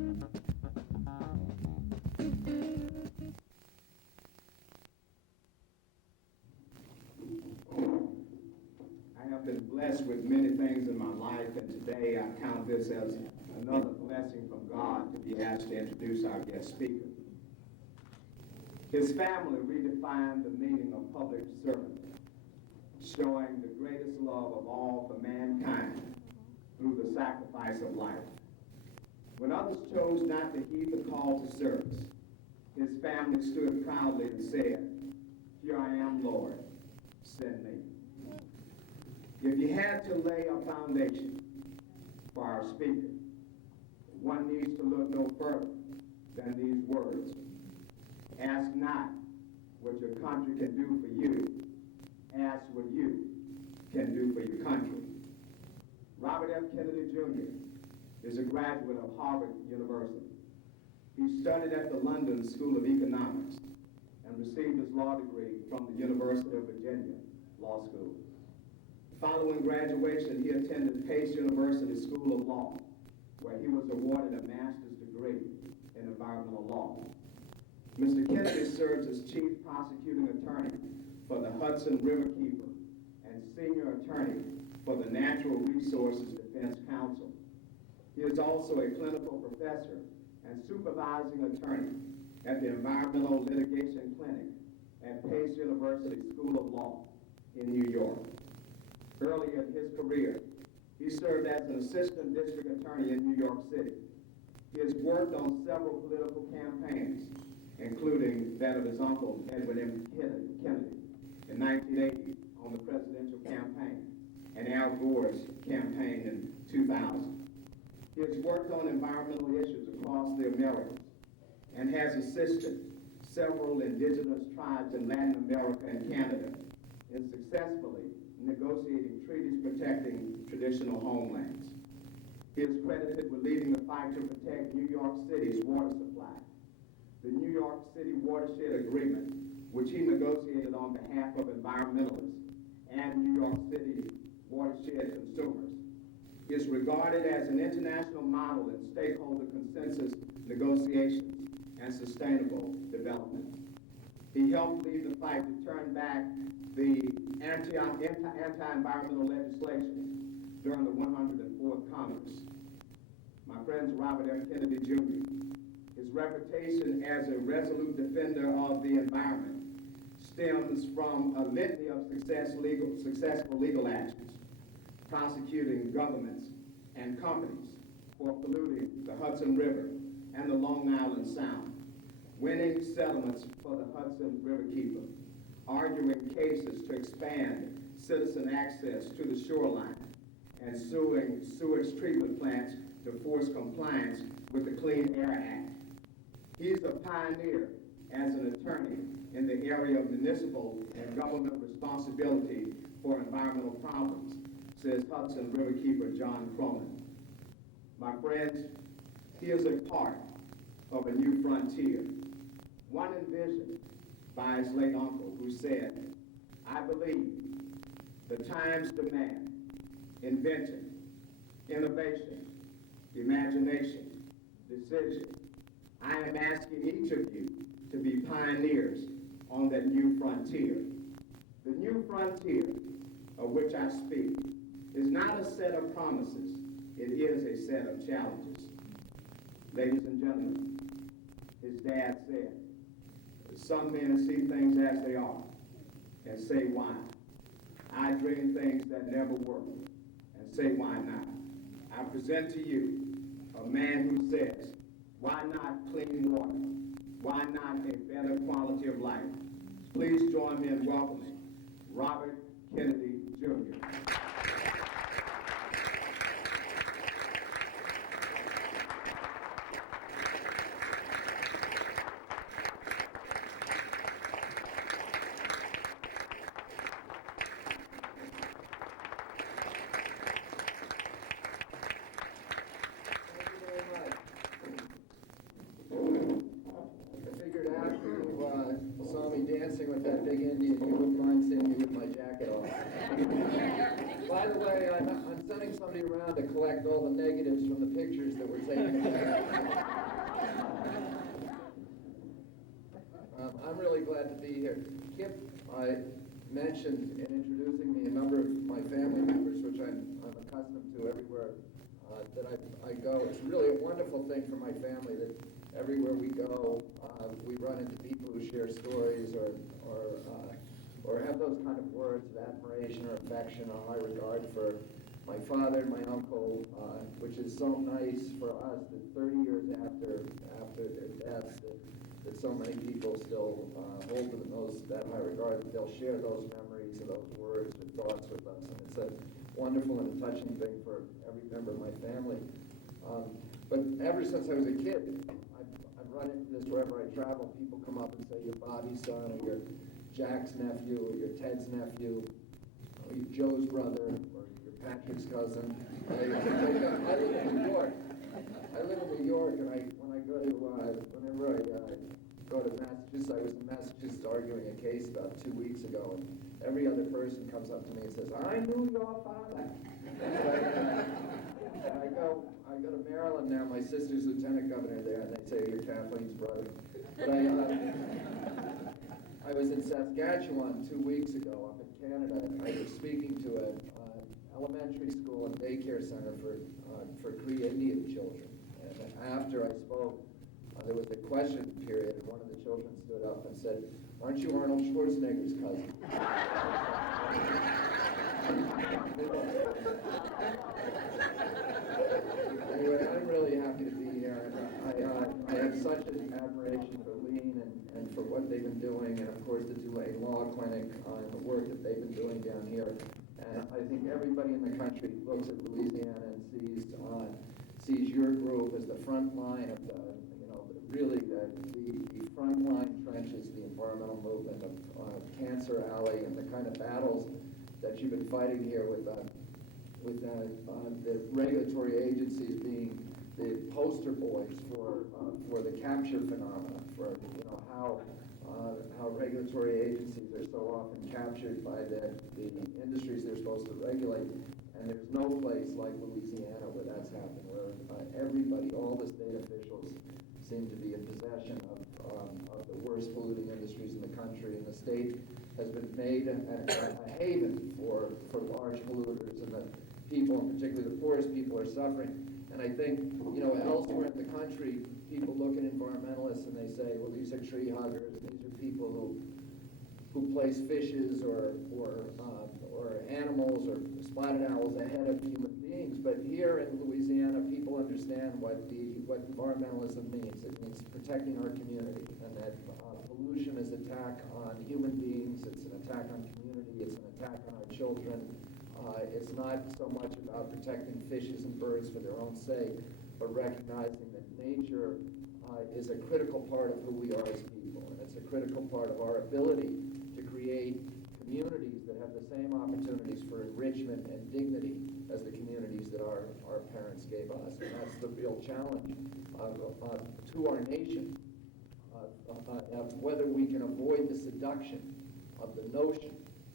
I have been blessed with many things in my life, and today I count this as another blessing from God to be asked to introduce our guest speaker. His family redefined the meaning of public servant, showing the greatest love of all for mankind through the sacrifice of life. When others chose not to heed the call to service, his family stood proudly and said, "Here I am, Lord, send me." If you had to lay a foundation for our speaker, one needs to look no further than these words. Ask not what your country can do for you. Ask what you can do for your country. Robert F. Kennedy Jr. is a graduate of Harvard University. He studied at the London School of Economics and received his law degree from the University of Virginia Law School. Following graduation, he attended Pace University School of Law, where he was awarded a master's degree in environmental law. Mr. Kennedy serves as chief prosecuting attorney for the Hudson Riverkeeper and senior attorney for the Natural Resources Defense Council. He is also a clinical professor and supervising attorney at the Environmental Litigation Clinic at Pace University School of Law in New York. Early in his career, he served as an assistant district attorney in New York City. He has worked on several political campaigns, including that of his uncle, Edward M. Kennedy, in 1980 on the presidential campaign, and Al Gore's campaign in 2000. He has worked on environmental issues across the Americas and has assisted several indigenous tribes in Latin America and Canada in successfully negotiating treaties protecting traditional homelands. He is credited with leading the fight to protect New York City's water supply. The New York City Watershed Agreement, which he negotiated on behalf of environmentalists and New York City watershed consumers, is regarded as an international model in stakeholder consensus negotiations and sustainable development. He helped lead the fight to turn back the anti-environmental legislation during the 104th Congress. My friends, Robert F. Kennedy Jr., his reputation as a resolute defender of the environment stems from a litany of successful legal actions, prosecuting governments and companies for polluting the Hudson River and the Long Island Sound, winning settlements for the Hudson Riverkeeper, arguing cases to expand citizen access to the shoreline, and suing sewage treatment plants to force compliance with the Clean Air Act. He's a pioneer as an attorney in the area of municipal and government responsibility for environmental problems, says Hudson Riverkeeper John Cronin. My friends, he is a part of a new frontier, one envisioned by his late uncle, who said, "I believe the times demand invention, innovation, imagination, decision. I am asking each of you to be pioneers on that new frontier." The new frontier of which I speak is not a set of promises, it is a set of challenges. Ladies and gentlemen, his dad said, "Some men see things as they are and say why. I dream things that never work and say why not." I present to you a man who says, why not clean water? Why not a better quality of life? Please join me in welcoming Robert Kennedy Jr. Saw me dancing with that big Indian, you wouldn't mind seeing me with my jacket off. By the way, I'm sending somebody around to collect all the negatives from the pictures that were taken. I'm really glad to be here. Kip mentioned in introducing me a number of my family members, which I'm accustomed to everywhere that I go. It's really a wonderful thing for my family that everywhere we go, we run into people who share stories or have those kind of words of admiration or affection or high regard for my father and my uncle, which is so nice for us that 30 years after their deaths, that so many people still hold them in that high regard, that they'll share those memories and those words and thoughts with us. And it's a wonderful and a touching thing for every member of my family. But ever since I was a kid, I've run into this wherever I travel. People come up and say, you're Bobby's son, or you're Jack's nephew, or you're Ted's nephew, or you're Joe's brother, or you're Patrick's cousin. I live in New York. And when I go to, whenever I go to Massachusetts, I was in Massachusetts arguing a case about 2 weeks ago, and every other person comes up to me and says, I knew your father. I go to Maryland now. My sister's lieutenant governor there, and they say you're Kathleen's brother. But I was in Saskatchewan 2 weeks ago up in Canada, and I was speaking to an elementary school and daycare center for Cree Indian children. And after I spoke, there was a question period, and one of the children stood up and said, aren't you Arnold Schwarzenegger's cousin? Anyway, I'm really happy to be here. I have such an admiration for Lean and for what they've been doing, and of course the Tulane Law Clinic and the work that they've been doing down here. And I think everybody in the country looks at Louisiana and sees your group as the front line of the front line trenches, the environmental movement of Cancer Alley, and the kind of battles that you've been fighting here with the regulatory agencies being the poster boys for the capture phenomena, for how regulatory agencies are so often captured by the industries they're supposed to regulate. And there's no place like Louisiana where that's happened, where everybody, all the state officials, seem to be in possession of the worst polluting industries in the country, and the state has been made a haven for large polluters, and the people, and particularly the poorest people, are suffering. And I think, elsewhere in the country, people look at environmentalists and they say, well, these are tree huggers, these are people who place fishes or animals or spotted owls ahead of human beings. But here in Louisiana, people understand what environmentalism means. It means protecting our community, and that pollution is an attack on human beings, it's an attack on community, it's an attack on our children. It's not so much about protecting fishes and birds for their own sake, but recognizing that nature is a critical part of who we are as people, and it's a critical part of our ability to create communities that have the same opportunities for enrichment and dignity as the communities that our parents gave us. And that's the real challenge to our nation, whether we can avoid the seduction of the notion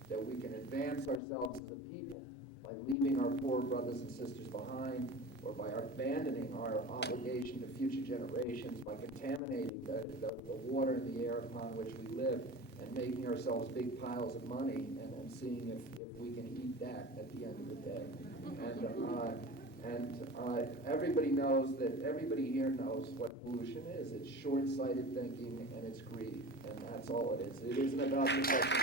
that we can advance ourselves as a people by leaving our poor brothers and sisters behind, or by abandoning our obligation to future generations, by contaminating the water and the air upon which we live, and making ourselves big piles of money, and seeing if we can eat that at the end of the day. And everybody here knows what pollution is. It's short-sighted thinking, and it's greed, and that's all it is. It isn't about protecting.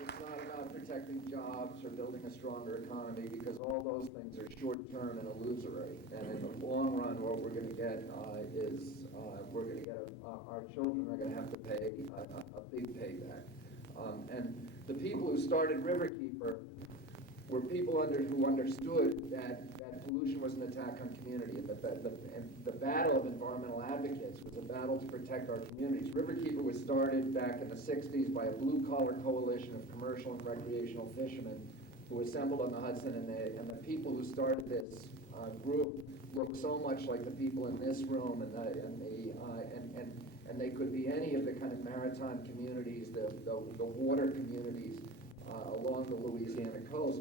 It's not about protecting jobs or building a stronger economy, because all those things are short-term and illusory. And in the long run, what we're going to get is our children are going to have to pay a big payback. And the people who started Riverkeeper were people who understood that pollution was an attack on community, and the battle of environmental advocates was a battle to protect our communities. Riverkeeper was started back in the 60s by a blue-collar coalition of commercial and recreational fishermen who assembled on the Hudson, and the people who started this group looked so much like the people in this room, and they could be any of the kind of maritime communities, the water communities along the Louisiana coast.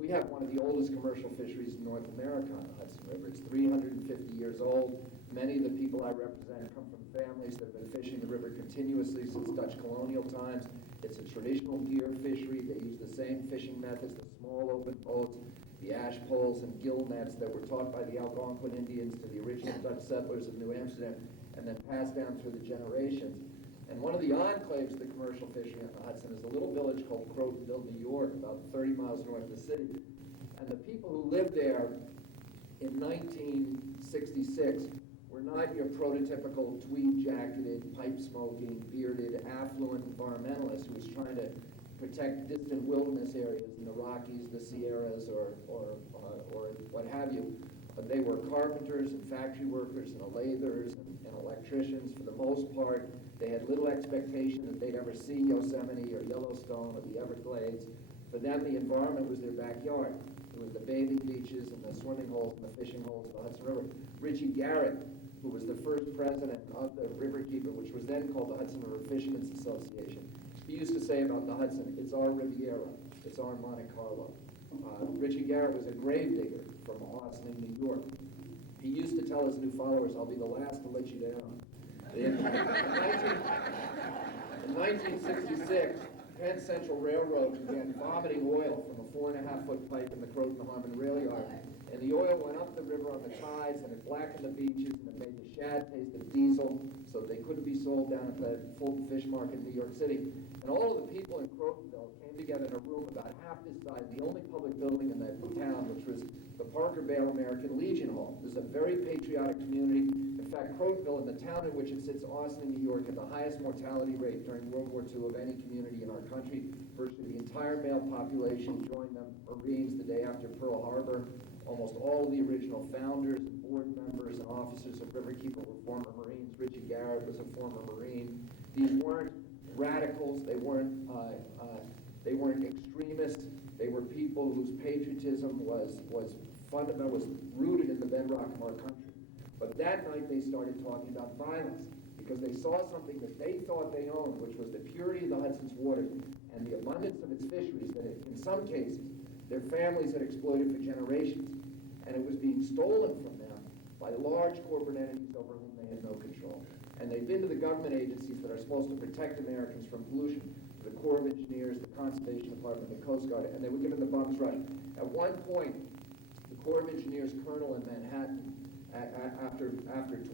We have one of the oldest commercial fisheries in North America on the Hudson River. It's 350 years old. Many of the people I represent come from families that have been fishing the river continuously since Dutch colonial times. It's a traditional gear fishery. They use the same fishing methods, the small open boats, the ash poles and gill nets that were taught by the Algonquin Indians to the original Dutch settlers of New Amsterdam, and then passed down through the generations. And one of the enclaves of the commercial fishery on the Hudson is a little village called Crotonville, New York, about 30 miles north of the city. And the people who lived there in 1966 were not your prototypical tweed-jacketed, pipe-smoking, bearded, affluent environmentalist who was trying to protect distant wilderness areas in the Rockies, the Sierras, or what have you. They were carpenters and factory workers and lathers and electricians for the most part. They had little expectation that they'd ever see Yosemite or Yellowstone or the Everglades. For them, the environment was their backyard. It was the bathing beaches and the swimming holes and the fishing holes of the Hudson River. Richie Garrett, who was the first president of the Riverkeeper, which was then called the Hudson River Fishermen's Association, he used to say about the Hudson, it's our Riviera, it's our Monte Carlo. Richie Garrett was a gravedigger from Austin, New York. He used to tell his new followers, I'll be the last to let you down. In 1966, Penn Central Railroad began vomiting oil from a 4.5-foot pipe in the Croton Harmon rail yard. And the oil went up the river on the tides, and it blackened the beaches, and it made the shad taste of diesel, so they couldn't be sold down at the Fulton Fish Market in New York City. And all of the people in Crotonville came together in a room about half this size, the only public building in that town, which was the Parker Vale American Legion Hall. It was a very patriotic community. In fact, Crotonville, in the town in which it sits, Austin, New York, had the highest mortality rate during World War II of any community in our country. Virtually the entire male population joined the Marines the day after Pearl Harbor. Almost all of the original founders, board members, and officers of Riverkeeper were former Marines. Richie Garrett was a former Marine. These weren't radicals. They weren't extremists. They were people whose patriotism was fundamental, was rooted in the bedrock of our country. But that night they started talking about violence because they saw something that they thought they owned, which was the purity of the Hudson's waters and the abundance of its fisheries that in some cases their families had exploited for generations. And it was being stolen from them by large corporate entities over whom they had no control. And they've been to the government agencies that are supposed to protect Americans from pollution, the Corps of Engineers, the Conservation Department, the Coast Guard, and they were given the bum's rush. At one point, the Corps of Engineers colonel in Manhattan, after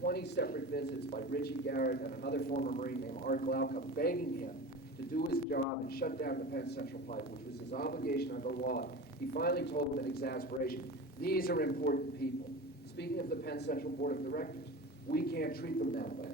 20 separate visits by Richie Garrett and another former Marine named Art Glauca, begging him to do his job and shut down the Penn Central Pipe, which was his obligation under law, he finally told them in exasperation, these are important people. Speaking of the Penn Central Board of Directors, we can't treat them that way.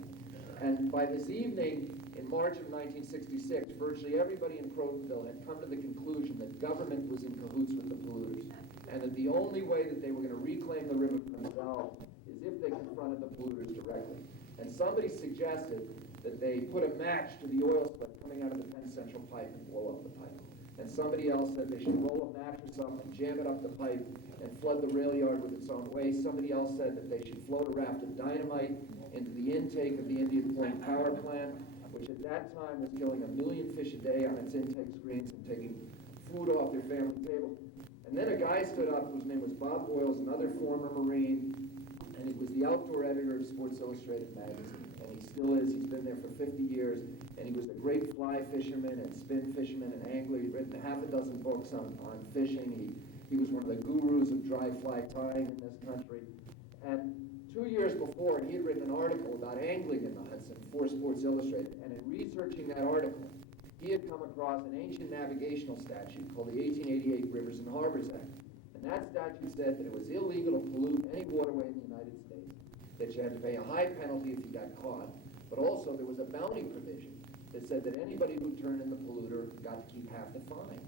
And by this evening, in March of 1966, virtually everybody in Crotonville had come to the conclusion that government was in cahoots with the polluters, and that the only way that they were going to reclaim the river for themselves is if they confronted the polluters directly. And somebody suggested that they put a match to the oil slick coming out of the Penn Central pipe and blow up the pipe. And somebody else said they should roll a mattress up and jam it up the pipe and flood the rail yard with its own waste. Somebody else said that they should float a raft of dynamite into the intake of the Indian Point power plant, which at that time was killing 1 million fish a day on its intake screens and taking food off their family table. And then a guy stood up whose name was Bob Boyles, another former Marine, and he was the outdoor editor of Sports Illustrated magazine. And he still is. He's been there for 50 years. And he was a great fly fisherman and spin fisherman and angler. He'd written half a dozen books on fishing. He was one of the gurus of dry fly tying in this country. And 2 years before, he had written an article about angling in the Hudson for Sports Illustrated. And in researching that article, he had come across an ancient navigational statute called the 1888 Rivers and Harbors Act. And that statute said that it was illegal to pollute any waterway in the United States, that you had to pay a high penalty if you got caught, but also there was a bounty provision that said that anybody who turned in the polluter got to keep half the fine.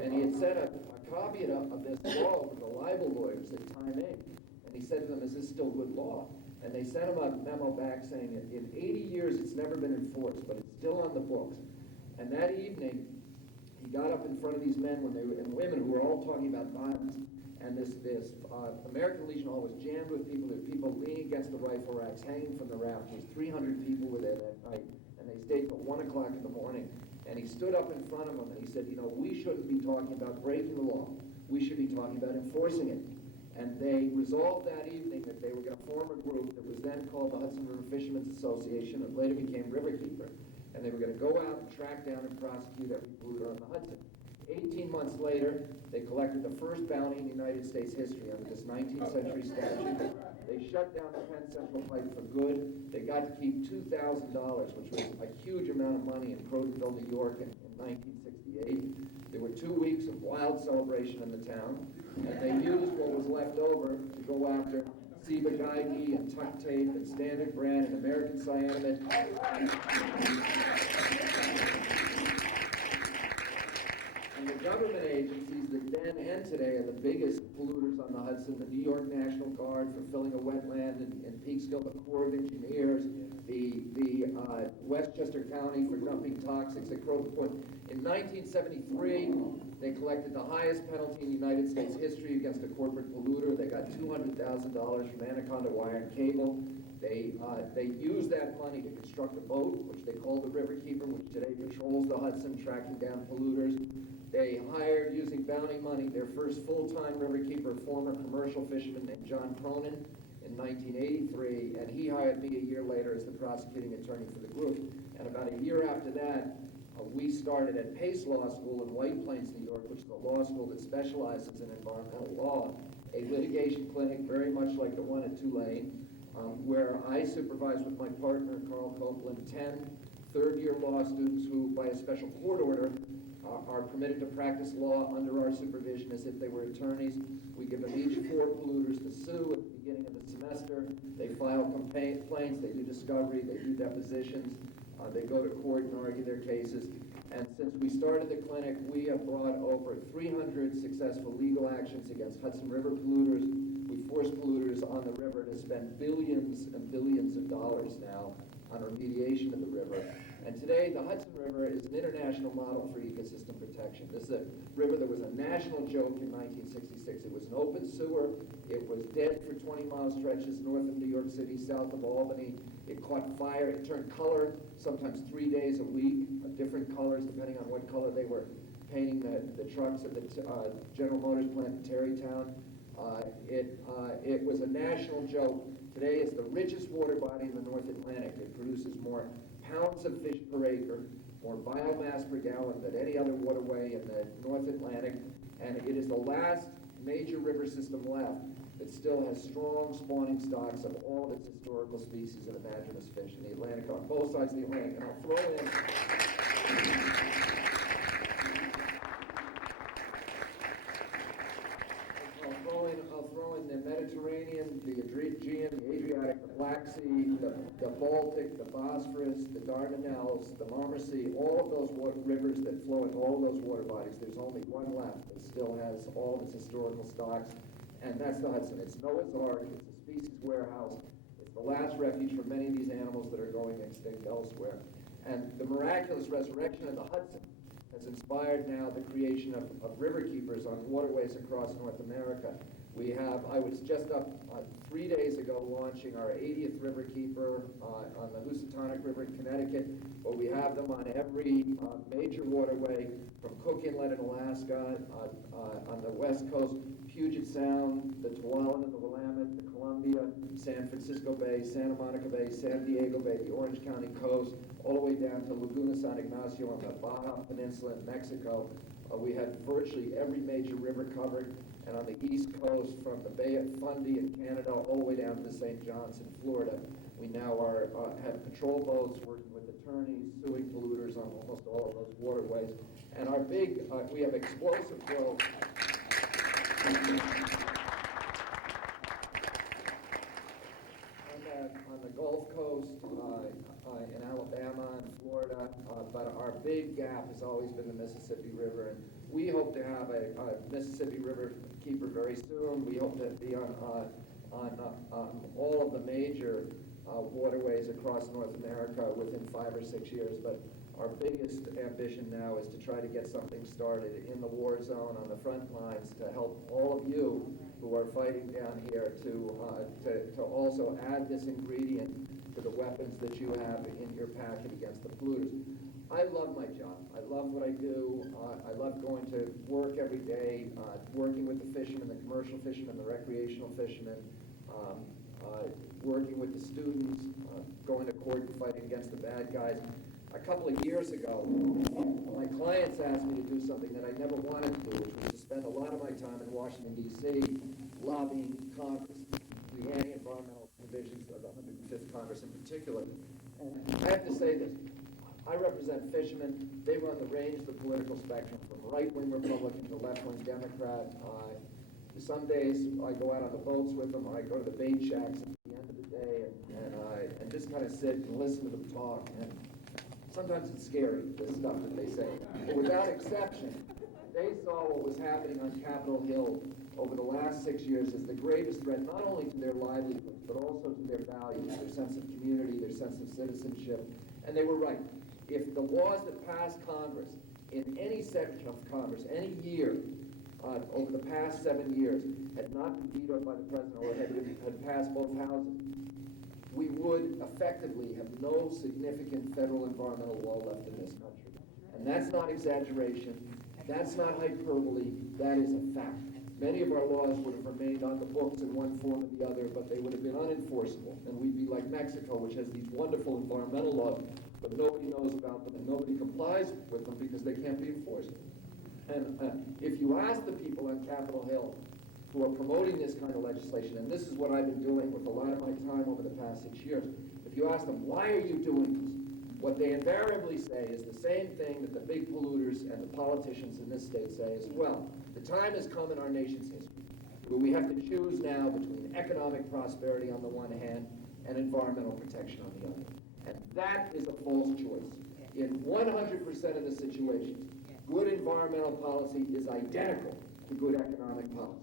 And he had sent a copy of this law to the libel lawyers at Time Inc. And he said to them, is this still good law? And they sent him a memo back saying that in 80 years it's never been enforced, but it's still on the books. And that evening, he got up in front of these men and women who were all talking about violence, And this American Legion Hall was jammed with people. There were people leaning against the rifle racks, hanging from the rafters. 300 people were there that night, and they stayed till 1 o'clock in the morning. And he stood up in front of them and he said, you know, we shouldn't be talking about breaking the law. We should be talking about enforcing it. And they resolved that evening that they were going to form a group that was then called the Hudson River Fishermen's Association and later became Riverkeeper. And they were going to go out and track down and prosecute every polluter on the Hudson. 18 months later, they collected the first bounty in United States history under this 19th century statute. They shut down the Penn Central Pipe for good. They got to keep $2,000, which was a huge amount of money in Crotonville, New York in 1968. There were 2 weeks of wild celebration in the town, and they used what was left over to go after Ciba Geigy and Tuck Tape and Standard Brand and American Cyanamid. And the government agencies that then and today are the biggest polluters on the Hudson, the New York National Guard for filling a wetland in Peekskill, the Corps of Engineers, the Westchester County for dumping toxics at Croton Point. In 1973, they collected the highest penalty in United States history against a corporate polluter. They got $200,000 from Anaconda Wire and Cable. They used that money to construct a boat, which they called the Riverkeeper, which today patrols the Hudson, tracking down polluters. They hired, using bounty money, their first full-time riverkeeper, former commercial fisherman named John Cronin, in 1983, and he hired me a year later as the prosecuting attorney for the group. And about a year after that, we started at Pace Law School in White Plains, New York, which is a law school that specializes in environmental law, a litigation clinic very much like the one at Tulane, where I supervise with my partner, Carl Copeland, 10 third-year law students who, by a special court order, are permitted to practice law under our supervision as if they were attorneys. We give them each 4 polluters to sue at the beginning of the semester. They file complaints, they do discovery, they do depositions, they go to court and argue their cases. And since we started the clinic, we have brought over 300 successful legal actions against Hudson River polluters. We force polluters on the river to spend billions and billions of dollars now on remediation of the river. And today, the Hudson River is an international model for ecosystem protection. This is a river that was a national joke in 1966. It was an open sewer. It was dead for 20-mile stretches north of New York City, south of Albany. It caught fire. It turned color, sometimes 3 days a week, different colors depending on what color they were painting the trucks at the General Motors plant in Terrytown. It was a national joke. Today, it's the richest water body in the North Atlantic. It produces more pounds of fish per acre, more biomass per gallon than any other waterway in the North Atlantic, and it is the last major river system left that still has strong spawning stocks of all of its historical species of anadromous fish in the Atlantic, on both sides of the Atlantic. And I'll throw in the Mediterranean, the Aegean, the Adriatic, the Black Sea, the Baltic, the Bosphorus, the Dardanelles, the Marmaray, all of those rivers that flow in all of those water bodies. There's only one left that still has all of its historical stocks, and that's the Hudson. It's Noah's Ark, it's a species warehouse, it's the last refuge for many of these animals that are going extinct elsewhere. And the miraculous resurrection of the Hudson has inspired now the creation of riverkeepers on waterways across North America. I was just up 3 days ago launching our 80th riverkeeper on the Housatonic River in Connecticut, but we have them on every major waterway from Cook Inlet in Alaska, on the west coast, Puget Sound, the Tuolumne and the Willamette, the Columbia, San Francisco Bay, Santa Monica Bay, San Diego Bay, the Orange County coast, all the way down to Laguna San Ignacio on the Baja Peninsula in Mexico. We had virtually every major river covered, and on the east coast from the Bay of Fundy in Canada all the way down to the St. John's in Florida. We now have patrol boats working with attorneys, suing polluters on almost all of those waterways. And our big, we have explosive growth. On the Gulf Coast, in Alabama and Florida, but our big gap has always been the Mississippi River, and we hope to have a Mississippi River keeper very soon. We hope to be on all of the major waterways across North America within 5 or 6 years, but Our biggest ambition now is to try to get something started in the war zone on the front lines to help all of you who are fighting down here to also add this ingredient to the weapons that you have in your packet against the polluters. I love my job. I love what I do. I love going to work every day, working with the fishermen, the commercial fishermen, the recreational fishermen, working with the students, going to court and fighting against the bad guys. A couple of years ago, my clients asked me to do something that I never wanted to do, which was to spend a lot of my time in Washington, D.C., lobbying Congress, the anti-environmental provisions of the 105th Congress in particular. And I have to say this. I represent fishermen. They run the range of the political spectrum, from right-wing Republican to left-wing Democrat. Some days I go out on the boats with them, or I go to the bait shacks at the end of the day and just kind of sit and listen to them talk. And sometimes it's scary, the stuff that they say. But without exception, they saw what was happening on Capitol Hill over the last 6 years as the greatest threat, not only to their livelihoods, but also to their values, their sense of community, their sense of citizenship. And they were right. If the laws that passed Congress, in any section of Congress, any year, over the past 7 years, had not been vetoed by the president or had passed both houses, we would effectively have no significant federal environmental law left in this country. And that's not exaggeration, that's not hyperbole, that is a fact. Many of our laws would have remained on the books in one form or the other, but they would have been unenforceable. And we'd be like Mexico, which has these wonderful environmental laws, but nobody knows about them and nobody complies with them because they can't be enforced. And if you ask the people on Capitol Hill who are promoting this kind of legislation, and this is what I've been doing with a lot of my time over the past 6 years, if you ask them, why are you doing this? What they invariably say is the same thing that the big polluters and the politicians in this state say as well. The time has come in our nation's history where we have to choose now between economic prosperity on the one hand and environmental protection on the other. And that is a false choice. In 100% of the situations, good environmental policy is identical to good economic policy.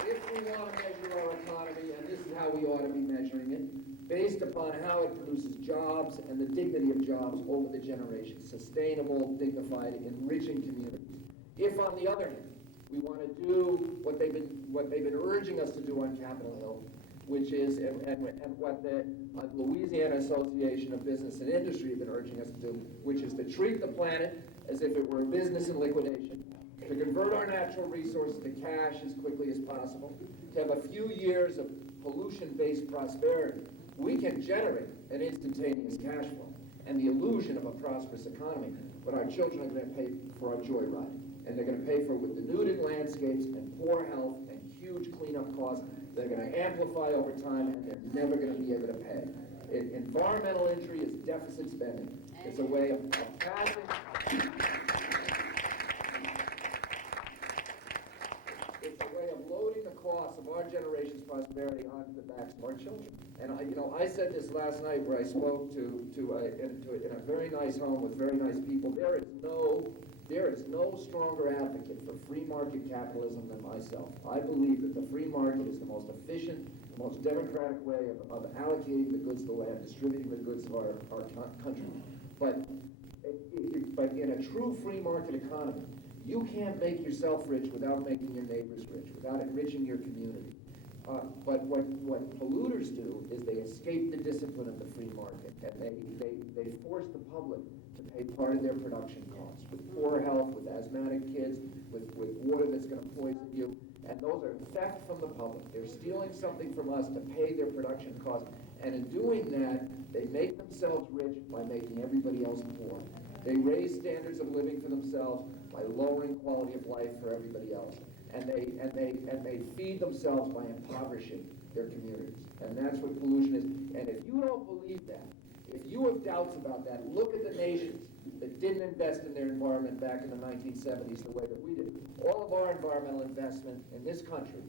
If we want to measure our economy, and this is how we ought to be measuring it, based upon how it produces jobs and the dignity of jobs over the generations, sustainable, dignified, enriching communities. If, on the other hand, we want to do what they've been urging us to do on Capitol Hill, which is, and what the Louisiana Association of Business and Industry have been urging us to do, which is to treat the planet as if it were a business in liquidation, to convert our natural resources to cash as quickly as possible, to have a few years of pollution-based prosperity. We can generate an instantaneous cash flow and the illusion of a prosperous economy, but our children are going to pay for our joyride. And they're going to pay for it with denuded landscapes and poor health and huge cleanup costs. They're going to amplify over time, and they're never going to be able to pay. Environmental injury is deficit spending. It's a way of passing. It's a way of loading the cost of our generation's prosperity onto the backs of our children. And I said this last night where I spoke in a very nice home with very nice people. There is no stronger advocate for free market capitalism than myself. I believe that the free market is the most efficient, the most democratic way of allocating the goods of the land, distributing the goods of our country. But in a true free market economy, you can't make yourself rich without making your neighbors rich, without enriching your community. But what polluters do is they escape the discipline of the free market, and they force the public to pay part of their production costs with poor health, with asthmatic kids, with water that's going to poison you. And those are theft from the public. They're stealing something from us to pay their production costs. And in doing that, they make themselves rich by making everybody else poor. They raise standards of living for themselves by lowering quality of life for everybody else. And they feed themselves by impoverishing their communities. And that's what pollution is. And if you don't believe that, if you have doubts about that, look at the nations that didn't invest in their environment back in the 1970s the way that we did. All of our environmental investment in this country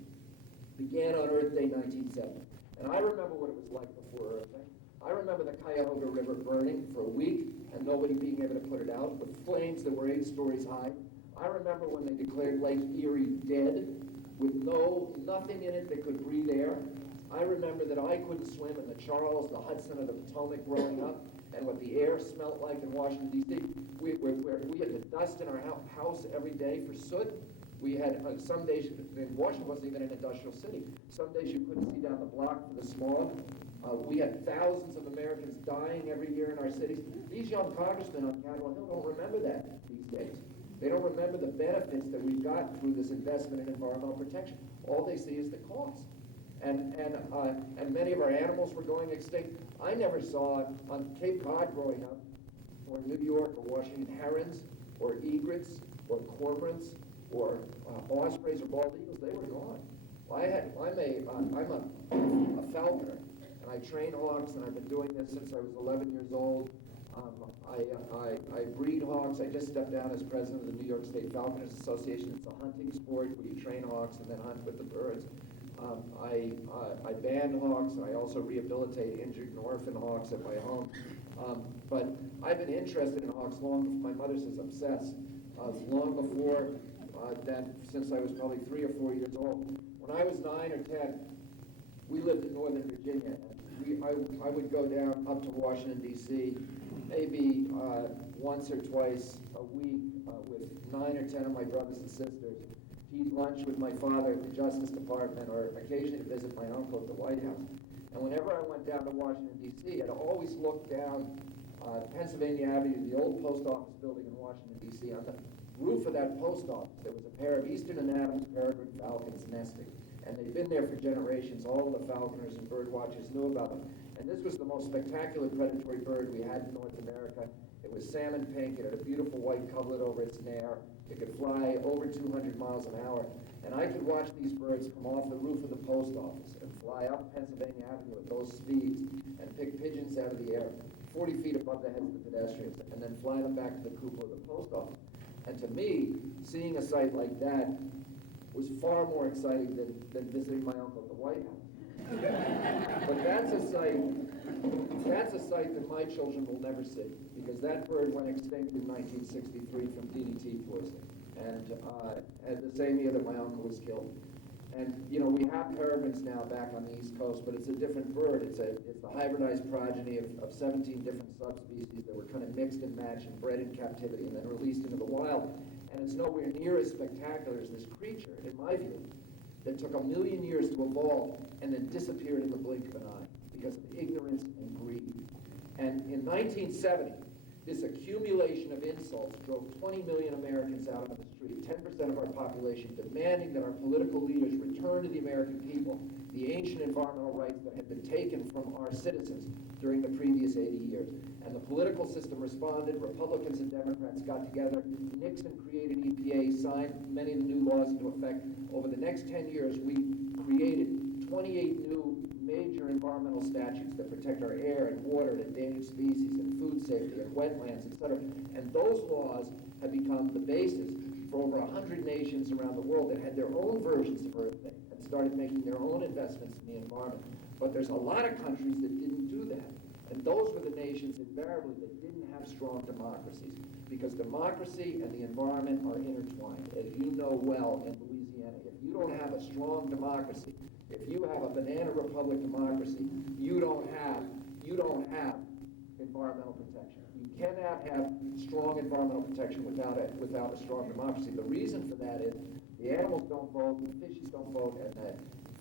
began on Earth Day 1970. And I remember what it was like before Earth Day. I remember the Cuyahoga River burning for a week and nobody being able to put it out with flames that were 8 stories high. I remember when they declared Lake Erie dead with nothing in it that could breathe air. I remember that I couldn't swim in the Charles, the Hudson, or the Potomac growing up, and what the air smelled like in Washington, D.C. We had the dust in our house every day for soot. We had, some days, Washington wasn't even an industrial city. Some days you couldn't see down the block for the smog. We had thousands of Americans dying every year in our cities. These young congressmen on Capitol Hill don't remember that these days. They don't remember the benefits that we've got through this investment in environmental protection. All they see is the cost. And many of our animals were going extinct. I never saw on Cape Cod growing up, or New York, or Washington, herons, or egrets, or cormorants, or ospreys, or bald eagles. They were gone. I'm a falconer, and I train hawks, and I've been doing this since I was 11 years old. I breed hawks. I just stepped down as president of the New York State Falconers Association. It's a hunting sport where you train hawks and then hunt with the birds. I ban hawks. I also rehabilitate injured and orphan hawks at my home. But I've been interested in hawks long before. My mother says obsessed. Long before that, since I was probably 3 or 4 years old. When I was 9 or 10, we lived in Northern Virginia. I would go down up to Washington, D.C., maybe once or twice a week with 9 or 10 of my brothers and sisters, to eat lunch with my father at the Justice Department, or occasionally to visit my uncle at the White House. And whenever I went down to Washington, D.C., I'd always look down Pennsylvania Avenue, the old post office building in Washington, D.C. On the roof of that post office, there was a pair of Eastern and Adams peregrine falcons nesting. And they'd been there for generations. All of the falconers and bird watchers knew about them. And this was the most spectacular predatory bird we had in North America. It was salmon pink. It had a beautiful white coverlet over its snare. It could fly over 200 miles an hour. And I could watch these birds come off the roof of the post office and fly up Pennsylvania Avenue at those speeds and pick pigeons out of the air 40 feet above the heads of the pedestrians and then fly them back to the cupola of the post office. And to me, seeing a sight like that was far more exciting than visiting my uncle at the White House. But that's a sight that my children will never see, because that bird went extinct in 1963 from DDT poisoning, and the same year that my uncle was killed. And you know, we have peregrines now back on the East Coast, but it's a different bird. It's the hybridized progeny of 17 different subspecies that were kind of mixed and matched and bred in captivity and then released into the wild. And it's nowhere near as spectacular as this creature, in my view, that took 1 million years to evolve and then disappeared in the blink of an eye because of ignorance and greed. And in 1970, this accumulation of insults drove 20 million Americans out on the street, 10% of our population, demanding that our political leaders return to the American people the ancient environmental rights that had been taken from our citizens during the previous 80 years. And the political system responded. Republicans and Democrats got together. Nixon created EPA, signed many of the new laws into effect. Over the next 10 years, we created 28 new major environmental statutes that protect our air and water and endangered species and food safety and wetlands, etc. And those laws have become the basis for over 100 nations around the world that had their own versions of Earth Day and started making their own investments in the environment. But there's a lot of countries that didn't do that. And those were the nations invariably that didn't have strong democracies, because democracy and the environment are intertwined. As you know well in Louisiana, if you don't have a strong democracy, if you have a banana republic democracy, you don't have environmental protection. You cannot have strong environmental protection without a strong democracy. The reason for that is the animals don't vote, the fishes don't vote, and the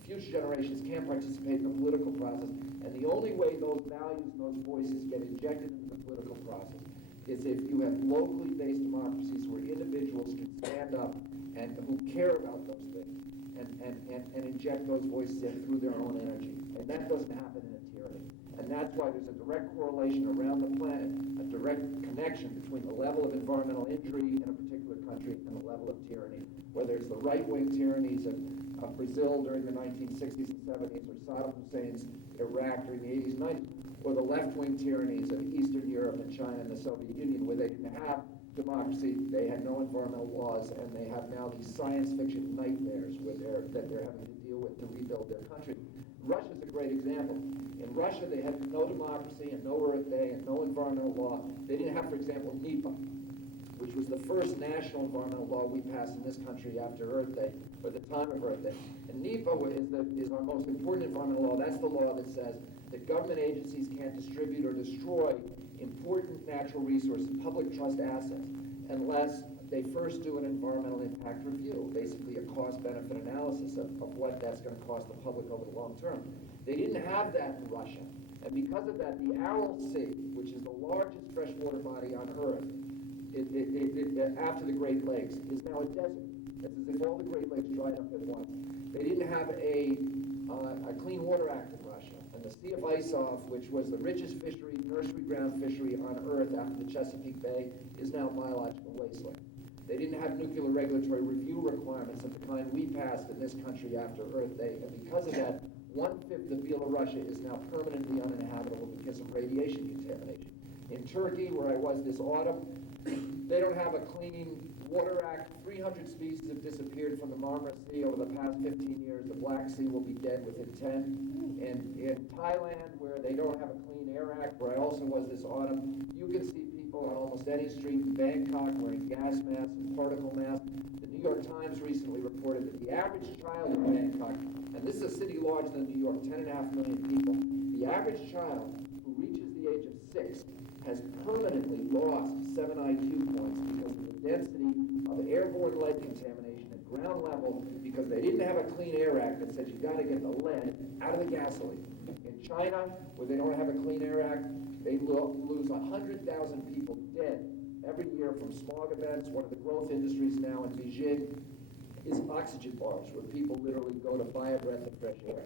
future generations can't participate in the political process. And the only way those values and those voices get injected into the political process is if you have locally based democracies where individuals can stand up and who care about those things and inject those voices in through their own energy. And that doesn't happen in a tyranny. And that's why there's a direct correlation around the planet, a direct connection between the level of environmental injury in a particular country and the level of tyranny. Whether it's the right-wing tyrannies of Brazil during the 1960s and 70s, or Saddam Hussein's Iraq during the 80s and 90s, or the left-wing tyrannies of Eastern Europe and China and the Soviet Union, where they didn't have democracy, they had no environmental laws, and they have now these science fiction nightmares that they're having to deal with to rebuild their country. Russia's a great example. In Russia, they had no democracy and no Earth Day and no environmental law. They didn't have, for example, NEPA. which was the first national environmental law we passed in this country after Earth Day, or the time of Earth Day. And NEPA is our most important environmental law. That's the law that says that government agencies can't distribute or destroy important natural resources, public trust assets, unless they first do an environmental impact review, basically a cost-benefit analysis of what that's going to cost the public over the long term. They didn't have that in Russia. And because of that, the Aral Sea, which is the largest freshwater body on Earth, after the Great Lakes, is now a desert. It's as if all the Great Lakes dried up at once. They didn't have a Clean Water Act in Russia. And the Sea of Isov, which was the richest fishery, nursery ground fishery on Earth after the Chesapeake Bay, is now a biological wasteland. They didn't have nuclear regulatory review requirements of the kind we passed in this country after Earth Day. And because of that, 1/5 of Belarusia is now permanently uninhabitable because of radiation contamination. In Turkey, where I was this autumn, they don't have a Clean Water Act. 300 species have disappeared from the Marmara Sea over the past 15 years. The Black Sea will be dead within 10. And in Thailand, where they don't have a Clean Air Act, where I also was this autumn, you can see people on almost any street in Bangkok wearing gas masks and particle masks. The New York Times recently reported that the average child in Bangkok, and this is a city larger than New York, 10.5 million people, the average child who reaches the age of 6 has permanently lost 7 IQ points because of the density of airborne lead contamination at ground level, because they didn't have a Clean Air Act that says you got to get the lead out of the gasoline. In China, where they don't have a Clean Air Act, they lose 100,000 people dead every year from smog events. One of the growth industries now in Beijing is oxygen bars, where people literally go to buy a breath of fresh air.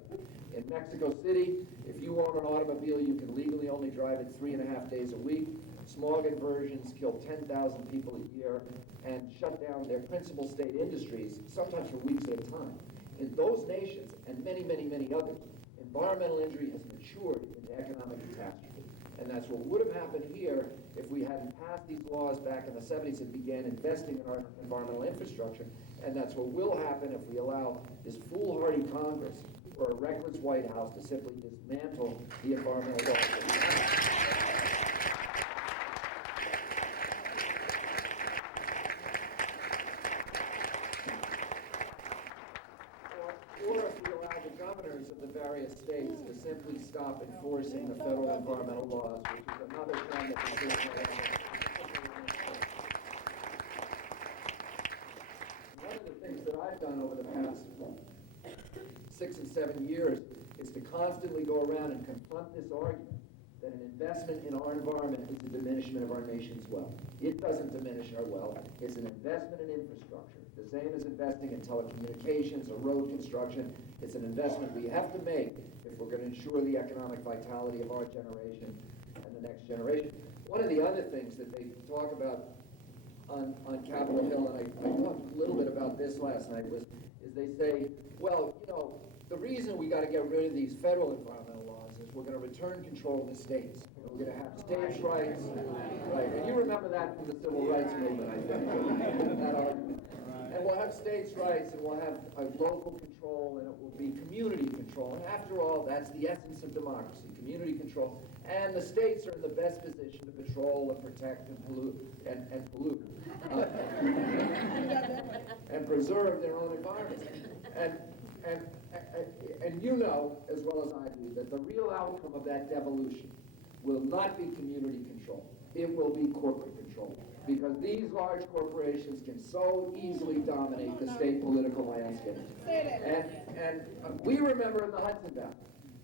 In Mexico City, if you own an automobile, you can legally only drive it 3.5 days a week. Smog inversions kill 10,000 people a year and shut down their principal state industries, sometimes for weeks at a time. In those nations, and many, many, many others, environmental injury has matured into economic catastrophe. And that's what would have happened here if we hadn't passed these laws back in the 70s and began investing in our environmental infrastructure. And that's what will happen if we allow this foolhardy Congress or a reckless White House to simply dismantle the environmental laws. Or if we allow the governors of the various states to simply stop enforcing the federal environmental laws, which is another trend that we're seeing. One of the things that I've done over the past 6 and 7 years is to constantly go around and confront this argument that an investment in our environment is a diminishment of our nation's wealth. It doesn't diminish our wealth. It's an investment in infrastructure, the same as investing in telecommunications or road construction. It's an investment we have to make if we're going to ensure the economic vitality of our generation and the next generation. One of the other things that they talk about on Capitol Hill, and I talked a little bit about this last night, is they say, well, you know, the reason we got to get rid of these federal environmental laws is we're going to return control to states. We're going to have states' rights, right? And you remember that from the civil rights movement, I think, that argument. And we'll have states' rights, and we'll have a local control, and it will be community control. And after all, that's the essence of democracy, community control. And the states are in the best position to patrol and protect and pollute and preserve their own environments. And you know, as well as I do, that the real outcome of that devolution will not be community control. It will be corporate control. Because these large corporations can so easily dominate the state political landscape. And we remember in the Hudson Valley,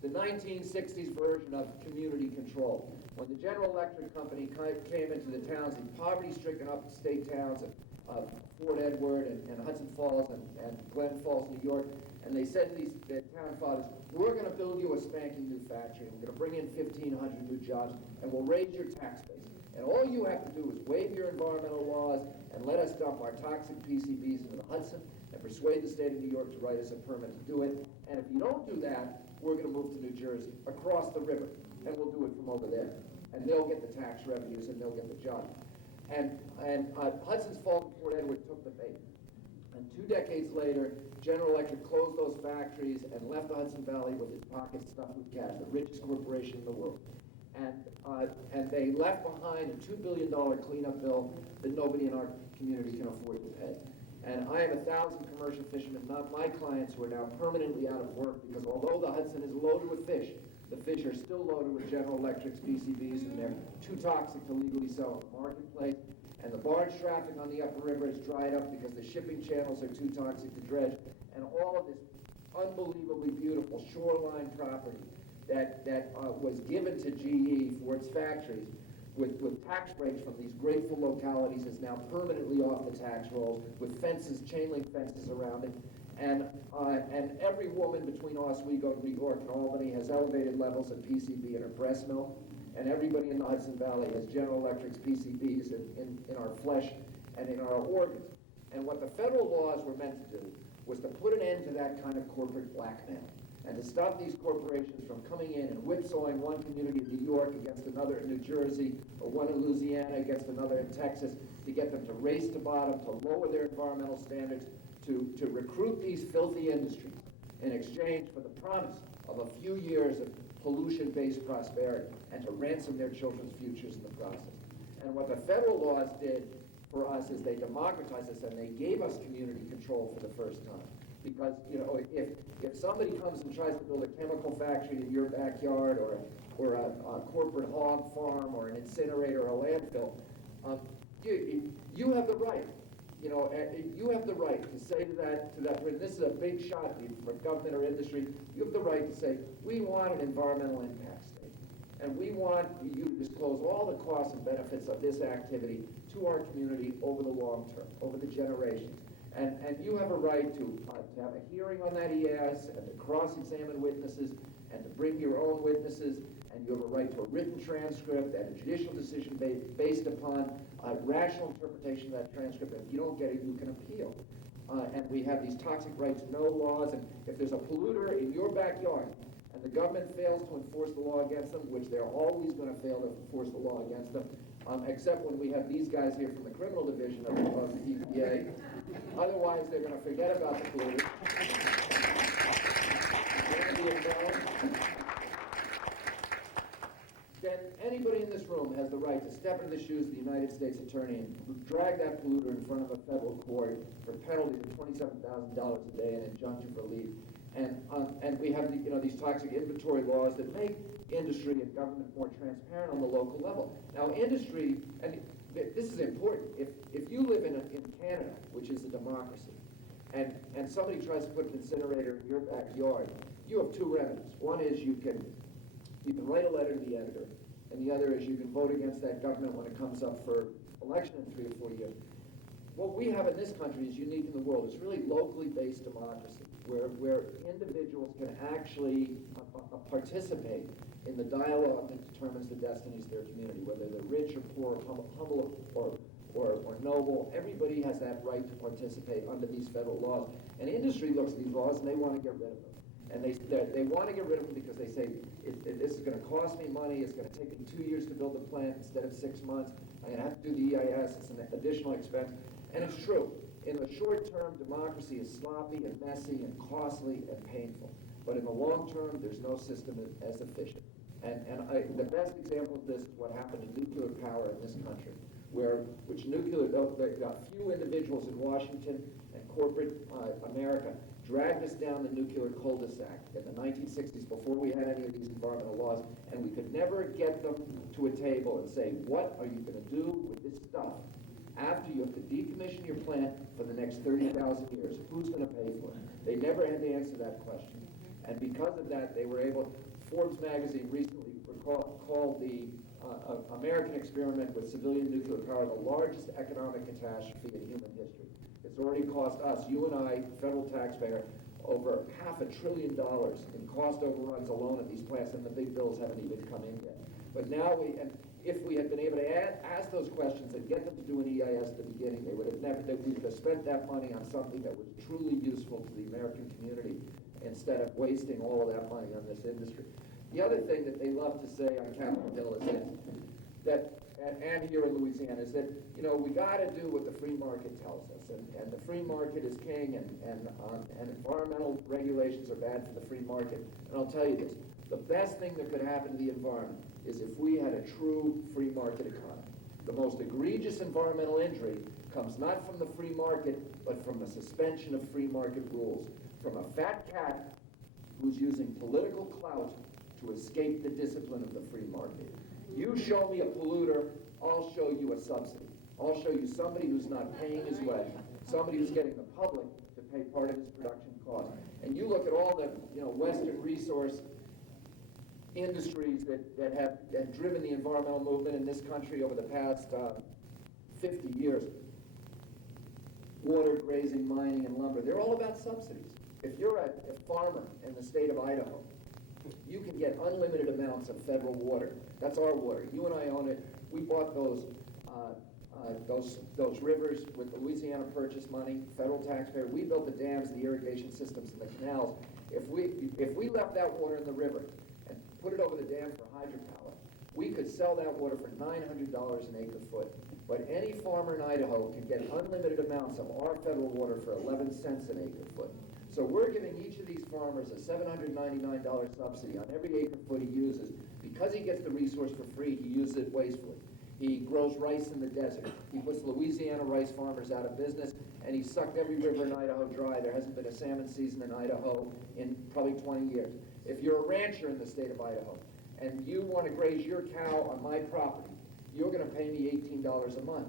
the 1960s version of community control, when the General Electric Company came into the towns, in poverty-stricken upstate towns of Fort Edward and Hudson Falls and Glen Falls, New York, and they said to the town fathers, we're going to build you a spanking new factory, and we're going to bring in 1,500 new jobs, and we'll raise your tax base. And all you have to do is waive your environmental laws and let us dump our toxic PCBs into the Hudson and persuade the state of New York to write us a permit to do it. And if you don't do that, we're going to move to New Jersey, across the river, and we'll do it from over there. And they'll get the tax revenues and they'll get the job. And Hudson's Falls and Fort Edward took the bait. And 2 decades later, General Electric closed those factories and left the Hudson Valley with its pockets stuffed with cash, the richest corporation in the world. and they left behind a $2 billion cleanup bill that nobody in our community can afford to pay. And I have 1,000 commercial fishermen, not my clients, who are now permanently out of work because although the Hudson is loaded with fish, the fish are still loaded with General Electric's PCBs, and they're too toxic to legally sell in the marketplace. And the barge traffic on the upper river has dried up because the shipping channels are too toxic to dredge. And all of this unbelievably beautiful shoreline property that was given to GE for its factories with tax breaks from these grateful localities is now permanently off the tax rolls with fences, chain link fences around it. And every woman between Oswego, New York, and Albany has elevated levels of PCB in her breast milk. And everybody in the Hudson Valley has General Electric's PCBs in our flesh and in our organs. And what the federal laws were meant to do was to put an end to that kind of corporate blackmail and to stop these corporations from coming in and whipsawing one community in New York against another in New Jersey, or one in Louisiana against another in Texas, to get them to race to bottom, to lower their environmental standards, to recruit these filthy industries in exchange for the promise of a few years of pollution-based prosperity, and to ransom their children's futures in the process. And what the federal laws did for us is they democratized us and they gave us community control for the first time. Because, you know, if somebody comes and tries to build a chemical factory in your backyard, or a corporate hog farm, or an incinerator, or a landfill, you have the right. You know, you have the right to say to that, and this is a big shot for government or industry, you have the right to say, we want an environmental impact statement. And we want you to disclose all the costs and benefits of this activity to our community over the long term, over the generations. And you have a right to have a hearing on that EAS, and to cross-examine witnesses, and to bring your own witnesses, and you have a right to a written transcript and a judicial decision based upon a rational interpretation of that transcript. And if you don't get it, you can appeal. And we have these toxic right to know laws, and if there's a polluter in your backyard, and the government fails to enforce the law against them, which they're always going to fail to enforce the law against them, except when we have these guys here from the criminal division of the EPA. Otherwise, they're going to forget about the polluter. Then anybody in this room has the right to step into the shoes of the United States Attorney and drag that polluter in front of a federal court for penalties of $27,000 a day and injunction for relief. And we have these toxic inventory laws that make industry and government more transparent on the local level. Now, industry, and this is important. If you live in Canada, which is a democracy, and somebody tries to put an incinerator in your backyard, you have two remedies. One is you can write a letter to the editor, and the other is you can vote against that government when it comes up for election in 3 or 4 years. What we have in this country is unique in the world. It's really locally based democracy, where individuals can actually participate in the dialogue that determines the destinies of their community, whether they're rich or poor, humble or noble. Everybody has that right to participate under these federal laws. And industry looks at these laws and they want to get rid of them. And they want to get rid of them because they say, this is going to cost me money, it's going to take me 2 years to build the plant instead of 6 months, I'm going to have to do the EIS, it's an additional expense. And it's true. In the short term, democracy is sloppy and messy and costly and painful. But in the long term, there's no system as efficient. And the best example of this is what happened to nuclear power in this country, which a few individuals in Washington and corporate America dragged us down the nuclear cul-de-sac in the 1960s before we had any of these environmental laws, and we could never get them to a table and say, what are you going to do with this stuff after you have to decommission your plant for the next 30,000 years? Who's going to pay for it? They never had to answer that question. And because of that, they were able, Forbes magazine recently called the American experiment with civilian nuclear power the largest economic catastrophe in human history. It's already cost us, you and I, federal taxpayer, over $500 billion in cost overruns alone at these plants, and the big bills haven't even come in yet. But now if we had been able to ask those questions and get them to do an EIS at the beginning, we would have spent that money on something that was truly useful to the American community instead of wasting all of that money on this industry. The other thing that they love to say on Capitol Hill is that and here in Louisiana, is that, you know, we got to do what the free market tells us, and the free market is king, and environmental regulations are bad for the free market. And I'll tell you this, the best thing that could happen to the environment is if we had a true free market economy. The most egregious environmental injury comes not from the free market, but from the suspension of free market rules, from a fat cat who's using political clout to escape the discipline of the free market. You show me a polluter, I'll show you a subsidy. I'll show you somebody who's not paying his way, somebody who's getting the public to pay part of his production cost. And you look at all the, you know, Western resource industries that have driven the environmental movement in this country over the past 50 years. Water, grazing, mining, and lumber, they're all about subsidies. If you're a farmer in the state of Idaho, you can get unlimited amounts of federal water. That's our water. You and I own it. We bought those rivers with the Louisiana Purchase money, federal taxpayer. We built the dams, the irrigation systems, and the canals. If we left that water in the river and put it over the dam for hydropower, we could sell that water for $900 an acre foot. But any farmer in Idaho can get unlimited amounts of our federal water for 11 cents an acre foot. So we're giving each of these farmers a $799 subsidy on every acre foot he uses. Because he gets the resource for free, he uses it wastefully. He grows rice in the desert. He puts Louisiana rice farmers out of business, and he sucked every river in Idaho dry. There hasn't been a salmon season in Idaho in probably 20 years. If you're a rancher in the state of Idaho, and you want to graze your cow on my property, you're going to pay me $18 a month.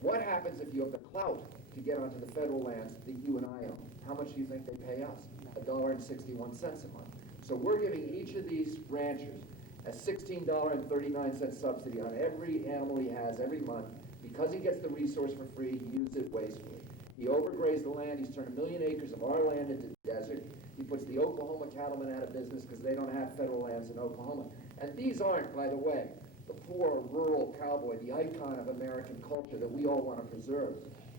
What happens if you have the clout to get onto the federal lands that you and I own? How much do you think they pay us? $1.61 a month. So we're giving each of these ranchers a $16.39 subsidy on every animal he has every month. Because he gets the resource for free, he uses it wastefully. He overgrazed the land. He's turned 1 million acres of our land into desert. He puts the Oklahoma cattlemen out of business because they don't have federal lands in Oklahoma. And these aren't, by the way, the poor rural cowboy, the icon of American culture that we all want to preserve.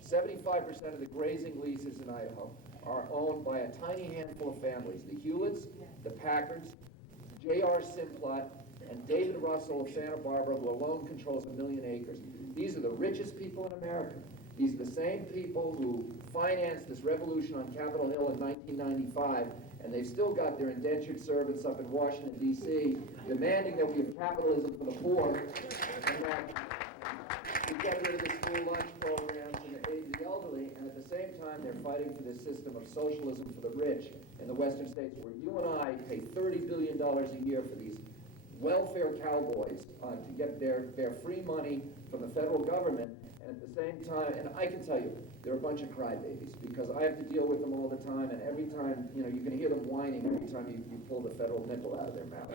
75% of the grazing leases in Idaho are owned by a tiny handful of families, the Hewletts, the Packards, J.R. Simplot, and David Russell of Santa Barbara, who alone controls 1 million acres. These are the richest people in America. These are the same people who financed this revolution on Capitol Hill in 1995, and they've still got their indentured servants up in Washington, D.C., demanding that we have capitalism for the poor, and that we get rid of the school lunch programs and the elderly, and at the same time they're fighting for this system of socialism for the rich in the western states, where you and I pay $30 billion a year for these welfare cowboys to get their free money from the federal government. And at the same time, and I can tell you, they're a bunch of crybabies, because I have to deal with them all the time, and every time, you know, you can hear them whining every time you pull the federal nickel out of their mouth.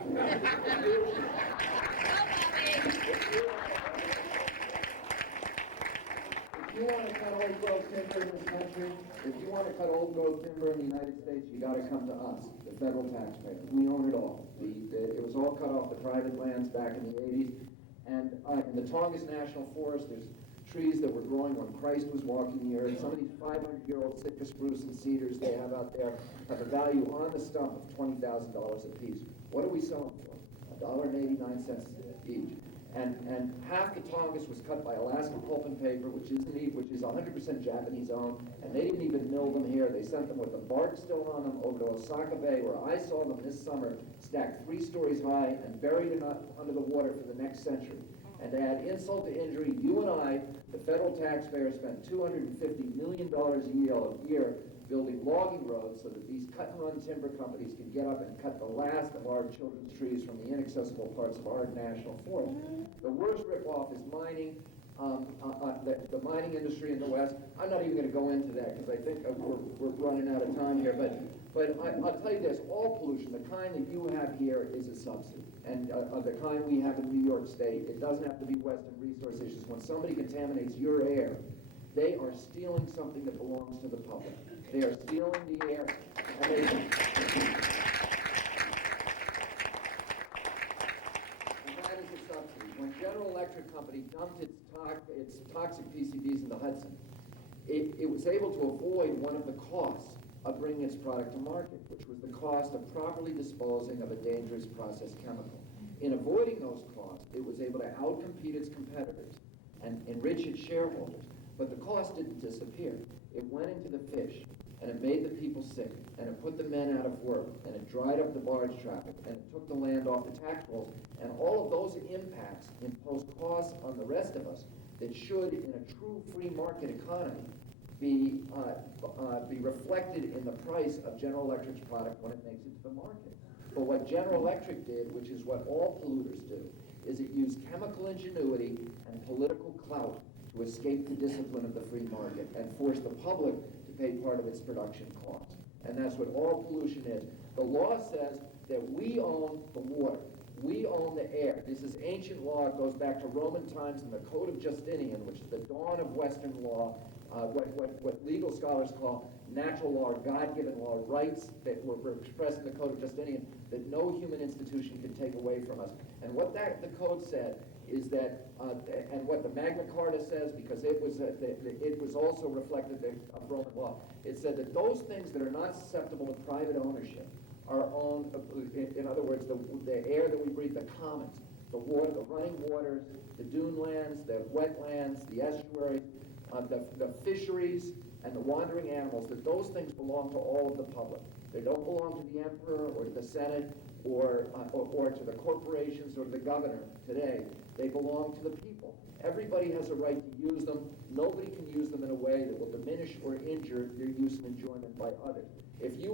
If you want to cut old growth timber in this country, if you want to cut old growth timber in the United States, you got to come to us, the federal taxpayer. We own it all. It was all cut off the private lands back in the 80s. And in the Tongass National Forest, there's trees that were growing when Christ was walking the earth. Some of these 500-year-old Sitka spruce and cedars they have out there have a value on the stump of $20,000 a piece. What do we sell them for? $1.89 each. And half the Tongass was cut by Alaska Pulp and Paper, which is 100% Japanese owned, and they didn't even mill them here. They sent them with the bark still on them over to Osaka Bay, where I saw them this summer stacked 3 stories high and buried under the water for the next century. And to add insult to injury, you and I, the federal taxpayer, spent $250 million a year building logging roads so that these cut-and-run timber companies can get up and cut the last of our children's trees from the inaccessible parts of our national forest. The worst ripoff is mining, the mining industry in the West. I'm not even going to go into that because I think we're running out of time here. But I'll tell you this, all pollution, the kind that you have here, is a subsidy. And of the kind we have in New York State, it doesn't have to be Western resource issues. When somebody contaminates your air, they are stealing something that belongs to the public. They are stealing the air. And that is a subsidy. When General Electric Company dumped its toxic PCBs into Hudson, it was able to avoid one of the costs of bringing its product to market, which was the cost of properly disposing of a dangerous process chemical. In avoiding those costs, it was able to outcompete its competitors and enrich its shareholders. But the cost didn't disappear. It went into the fish, and it made the people sick, and it put the men out of work, and it dried up the barge traffic, and it took the land off the tax rolls. And all of those impacts impose costs on the rest of us that should, in a true free market economy, be reflected in the price of General Electric's product when it makes it to the market. But what General Electric did, which is what all polluters do, is it used chemical ingenuity and political clout to escape the discipline of the free market and force the public to pay part of its production costs. And that's what all pollution is. The law says that we own the water. We own the air. This is ancient law. It goes back to Roman times in the Code of Justinian, which is the dawn of Western law, what legal scholars call natural law, or God-given law, rights that were expressed in the Code of Justinian that no human institution can take away from us. And what the code said is that, and what the Magna Carta says, because it was also reflected of Roman law, it said that those things that are not susceptible to private ownership are owned, in other words, the air that we breathe, the commons, the water, the running waters, the dune lands, the wetlands, the estuaries, the fisheries, and the wandering animals, that those things belong to all of the public. They don't belong to the emperor or to the Senate or to the corporations or to the governor today. They belong to the people. Everybody has a right to use them. Nobody can use them in a way that will diminish or injure their use and enjoyment by others. If you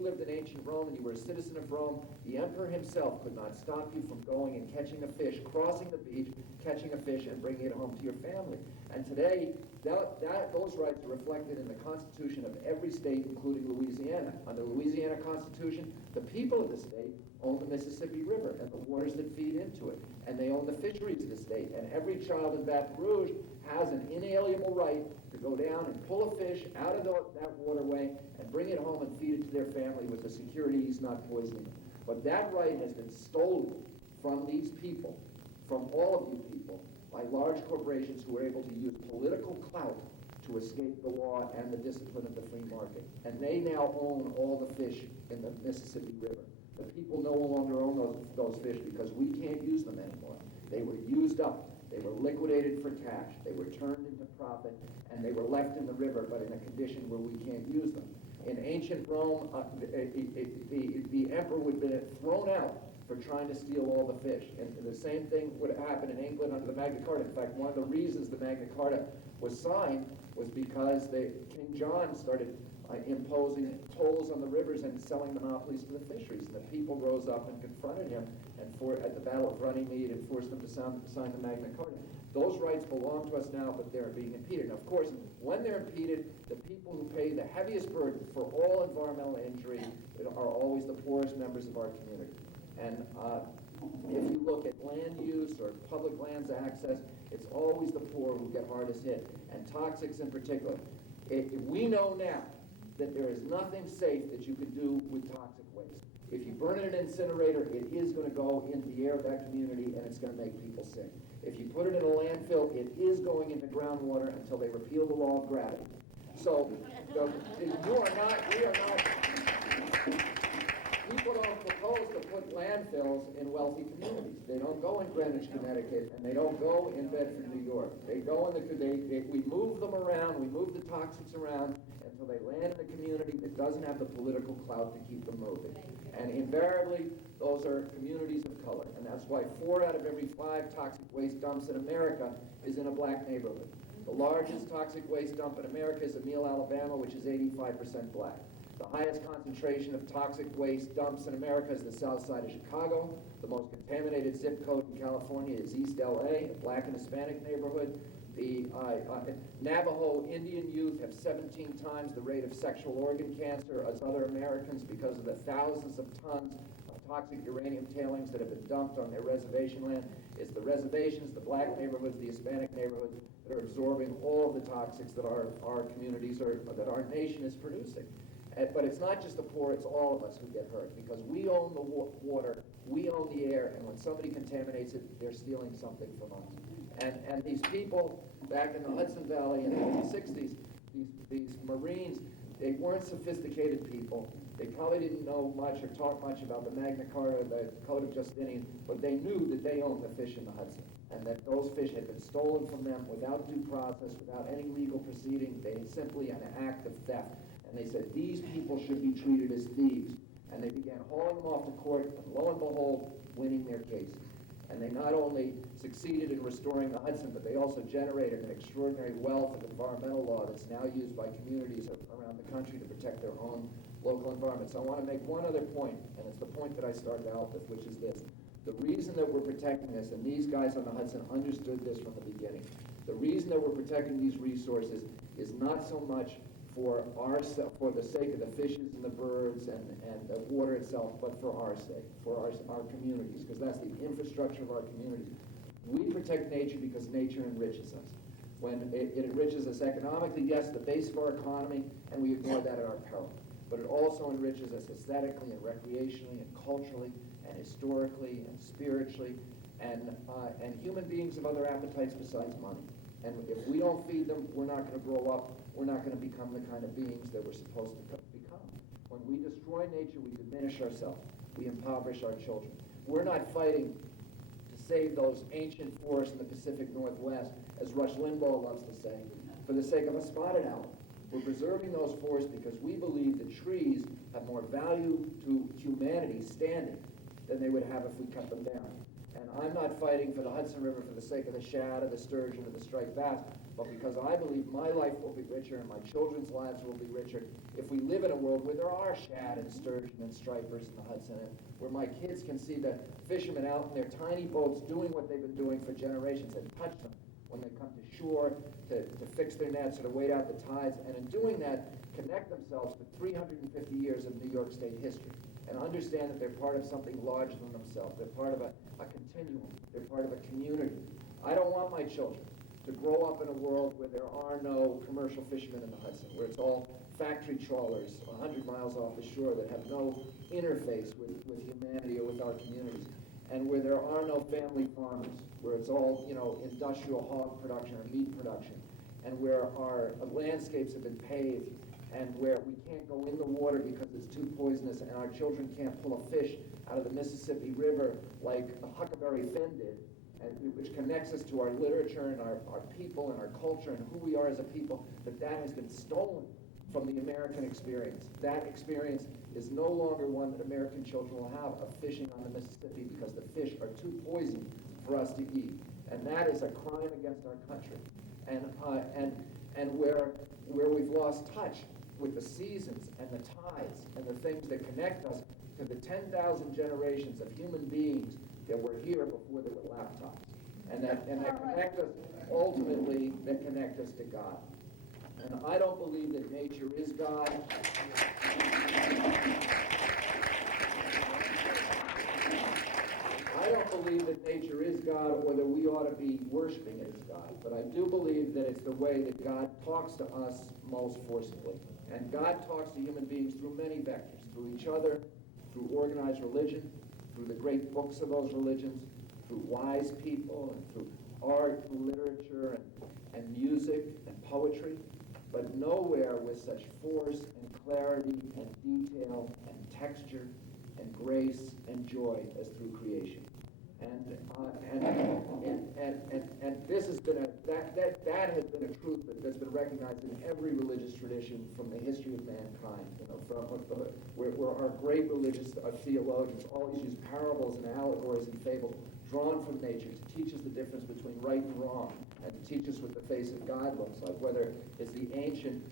lived in ancient Rome and you were a citizen of Rome, the emperor himself could not stop you from going and catching a fish, crossing the beach, catching a fish, and bringing it home to your family. And today, those rights are reflected in the Constitution of every state, including Louisiana. Under the Louisiana Constitution, the people of the state own the Mississippi River and the waters that feed into it. And they own the fisheries of the state. And every child in Baton Rouge has an inalienable right to go down and pull a fish out of that waterway and bring it home and feed it to their family with the security he's not poisoning them. But that right has been stolen from these people, from all of you people, by large corporations who are able to use political clout to escape the law and the discipline of the free market. And they now own all the fish in the Mississippi River. The people no longer own those fish because we can't use them anymore. They were used up. They were liquidated for cash. They were turned into profit, and they were left in the river, but in a condition where we can't use them. In ancient Rome, the emperor would have been thrown out for trying to steal all the fish. And the same thing would happen in England under the Magna Carta. In fact, one of the reasons the Magna Carta was signed was because King John started imposing tolls on the rivers and selling monopolies to the fisheries. And the people rose up and confronted him at the Battle of Runnymede and forced them to sign the Magna Carta. Those rights belong to us now, but they're being impeded. And of course, when they're impeded, the people who pay the heaviest burden for all environmental injury are always the poorest members of our community. And if you look at land use or public lands access, it's always the poor who get hardest hit, and toxics in particular. We know now that there is nothing safe that you can do with toxic waste. If you burn it in an incinerator, it is going to go into the air of that community, and it's going to make people sick. If you put it in a landfill, it is going into groundwater until they repeal the law of gravity. So people don't propose to put landfills in wealthy communities. They don't go in Greenwich, Connecticut, and they don't go in Bedford, New York. They go we move them around, we move the toxics around until they land in a community that doesn't have the political clout to keep them moving. And invariably, those are communities of color. And that's why 4 out of every 5 toxic waste dumps in America is in a black neighborhood. The largest toxic waste dump in America is Emile, Alabama, which is 85% black. The highest concentration of toxic waste dumps in America is the south side of Chicago. The most contaminated zip code in California is East LA, a black and Hispanic neighborhood. The Navajo Indian youth have 17 times the rate of sexual organ cancer as other Americans because of the thousands of tons of toxic uranium tailings that have been dumped on their reservation land. It's the reservations, the black neighborhoods, the Hispanic neighborhoods that are absorbing all of the toxics that our communities that our nation is producing. But it's not just the poor, it's all of us who get hurt because we own the water, we own the air, and when somebody contaminates it, they're stealing something from us. And these people back in the Hudson Valley in the 60s, these Marines, they weren't sophisticated people. They probably didn't know much or talk much about the Magna Carta, the Code of Justinian, but they knew that they owned the fish in the Hudson, and that those fish had been stolen from them without due process, without any legal proceeding. They had simply an act of theft. And they said, these people should be treated as thieves. And they began hauling them off to court, and lo and behold, winning their cases. And they not only succeeded in restoring the Hudson, but they also generated an extraordinary wealth of environmental law that's now used by communities around the country to protect their own local environment. So I want to make one other point, and it's the point that I started out with, which is this. The reason that we're protecting this, and these guys on the Hudson understood this from the beginning, the reason that we're protecting these resources is not so much for the sake of the fishes and the birds and the water itself, but for our sake, for our communities, because that's the infrastructure of our communities. We protect nature because nature enriches us. When it enriches us economically, yes, the base of our economy, and we ignore that at our peril. But it also enriches us aesthetically and recreationally and culturally and historically and spiritually, and human beings have other appetites besides money. And if we don't feed them, we're not going to grow up. We're not going to become the kind of beings that we're supposed to become. When we destroy nature, we diminish ourselves. We impoverish our children. We're not fighting to save those ancient forests in the Pacific Northwest, as Rush Limbaugh loves to say, for the sake of a spotted owl. We're preserving those forests because we believe that trees have more value to humanity standing than they would have if we cut them down. And I'm not fighting for the Hudson River for the sake of the shad or the sturgeon or the striped bass, but because I believe my life will be richer and my children's lives will be richer if we live in a world where there are shad and sturgeon and stripers in the Hudson, and where my kids can see the fishermen out in their tiny boats doing what they've been doing for generations and touch them when they come to shore to fix their nets or to wait out the tides, and in doing that, connect themselves to 350 years of New York State history and understand that they're part of something larger than themselves. They're part of a continuum. They're part of a community. I don't want my children to grow up in a world where there are no commercial fishermen in the Hudson, where it's all factory trawlers 100 miles off the shore that have no interface with humanity or with our communities, and where there are no family farmers, where it's all, industrial hog production or meat production, and where our landscapes have been paved, and where we can't go in the water because it's too poisonous, and our children can't pull a fish out of the Mississippi River like Huckleberry Finn did, which connects us to our literature and our people and our culture and who we are as a people, that has been stolen from the American experience. That experience is no longer one that American children will have of fishing on the Mississippi because the fish are too poisoned for us to eat. And that is a crime against our country. And where we've lost touch with the seasons and the tides and the things that connect us to the 10,000 generations of human beings that were here before there were laptops, and that connect us, ultimately, that connect us to God. And I don't believe that nature is God. I don't believe that nature is God or that we ought to be worshiping it as God, but I do believe that it's the way that God talks to us most forcibly. And God talks to human beings through many vectors, through each other, through organized religion, through the great books of those religions, through wise people, and through art, literature, and music, and poetry, but nowhere with such force and clarity and detail and texture and grace and joy as through creation. And this has been that has been a truth that's been recognized in every religious tradition from the history of mankind. Where our great religious theologians always use parables and allegories and fables drawn from nature to teach us the difference between right and wrong, and to teach us what the face of God looks like, whether it's the ancient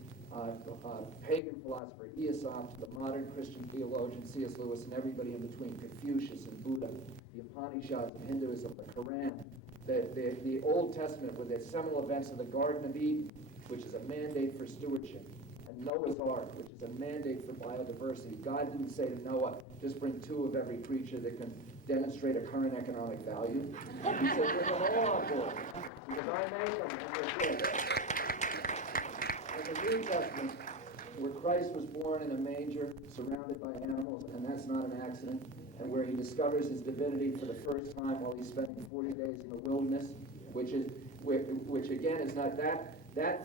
pagan philosopher Aesop to the modern Christian theologian C.S. Lewis and everybody in between, Confucius and Buddha, the Upanishads of Hinduism, the Quran, the Old Testament with the seminal events of the Garden of Eden, which is a mandate for stewardship, and Noah's Ark, which is a mandate for biodiversity. God didn't say to Noah, just bring 2 of every creature that can demonstrate a current economic value. He said, bring them all on board, because I made them, and they're good. In the New Testament, where Christ was born in a manger, surrounded by animals, and that's not an accident, and where he discovers his divinity for the first time while he's spending 40 days in the wilderness, which again is not that